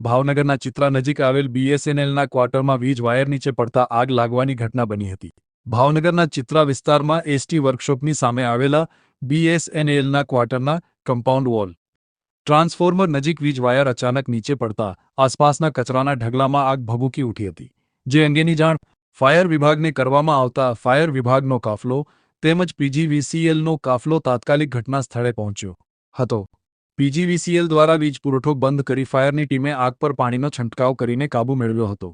ભાવનગરના ચિત્રા નજીક આવેલ બીએસએનએલના ક્વાર્ટરમાં વીજ વાયર નીચે પડતા આગ લાગવાની ઘટના બની હતી. ભાવનગરના ચિત્રા વિસ્તારમાં એસટી વર્કશોપની સામે આવેલા બીએસએનએલના ક્વાર્ટરના કમ્પાઉન્ડ વોલ ટ્રાન્સફોર્મર નજીક વીજ વાયર અચાનક નીચે પડતા આસપાસના કચરાના ઢગલામાં આગ ભભૂકી ઉઠી હતી. જે અંગેની જાણ ફાયર વિભાગને કરવામાં આવતા ફાયર વિભાગનો કાફલો તેમજ પીજીવીસીએલનો કાફલો તાત્કાલિક ઘટના સ્થળે પહોંચ્યો હતો. પીજીવીસીએલ દ્વારા વીજ પુરવઠો બંધ કરી ફાયરની ટીમે આગ પર પાણીનો છંટકાવ કરીને કાબૂ મેળવ્યો હતો.